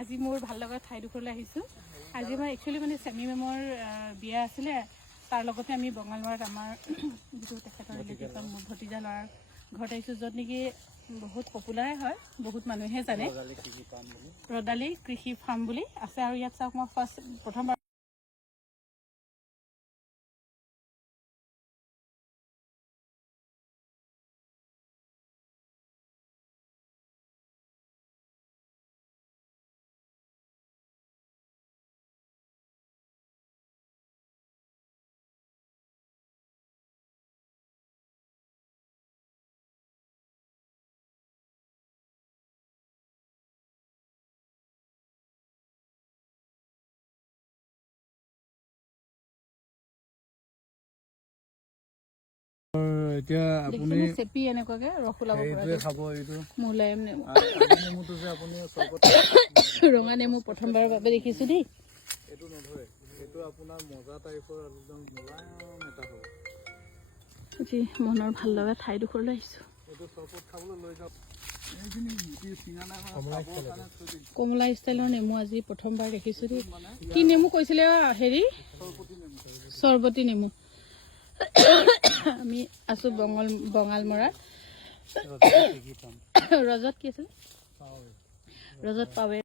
আজি মোৰ ভাল লগা ঠাইডোখৰলৈ আহিছোঁ। আজি মই একচুৱেলি মানে চেমি মেমৰ বিয়া আছিলে, তাৰ লগতে আমি বঙালমৰাত আমাৰ যিটো তেখেতৰ ৰিলেটিভৰ মোৰ ভতিজা ল'ৰাৰ ঘৰত আহিছোঁ, য'ত নেকি বহুত পপুলাৰে হয়, বহুত মানুহে জানে ৰদালি কৃষি ফাৰ্ম বুলি আছে। আৰু ইয়াত চাওক, মই প্ৰথমবাৰ এতিয়া আপুনি চেপি এনেকুৱাকে ৰস ওলাব এইটোৱে খাব। এইটো মোলায়েম নেমু, নেমুটো যে আপুনি ৰঙা নেমু প্ৰথমবাৰৰ বাবে দেখিছোঁ দেই। এইটো নধৰে, এইটো আপোনাৰ মজা টাইপৰ একদম মোলায়েম এটা হ'ব। আজি মনৰ ভাল লগা ঠাইডোখৰলৈ আহিছোঁ। এইটো চৰবত খাবলৈ লৈ যাওক। কমলা ষ্টাইলৰ নেমু আজি প্ৰথমবাৰ দেখিছোঁ দেই। কি নেমু কৈছিলে? হেৰি চৰবতী নেমু। আমি আছোঁ বঙালমৰা ৰজত কি আছিল? ৰজত পাৱে